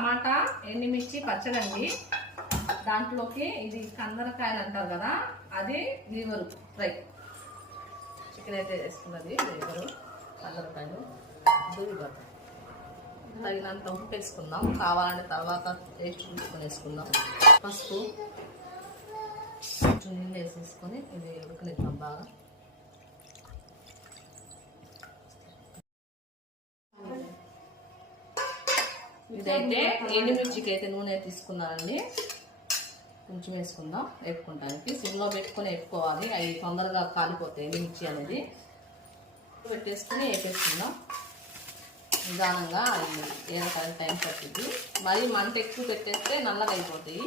టమాటా ఎండుమిర్చి పచ్చడండి. దాంట్లోకి ఇది కందరకాయలు అంటారు కదా, అది లివరు ఫ్రై. చికెన్ అయితే వేసుకున్నది లివరు, కందరకాయలు, లివర్. తగినంత ఉప్పు వేసుకుందాం, కావాలంటే తర్వాత టేస్ట్ చూసుకొని వేసుకుందాం. పసుపు కొంచెం నీళ్ళు వేసేసుకొని ఇది ఉడకనిద్దాం బాగా. ఇదైతే ఎండుమిర్చికి అయితే నూనె తీసుకున్నానండి, కొంచెం వేసుకుందాం వేపుకుంటానికి. సిమ్లో పెట్టుకొని వేపుకోవాలి, అవి తొందరగా కాలిపోతాయి ఎండుమిర్చి అనేది. పెట్టేసుకుని వేపేసుకుందాం నిదానంగా. ఏదైనా టైం పడుతుంది, మరి మంట ఎక్కువ పెట్టేస్తే నల్లగా అయిపోతాయి.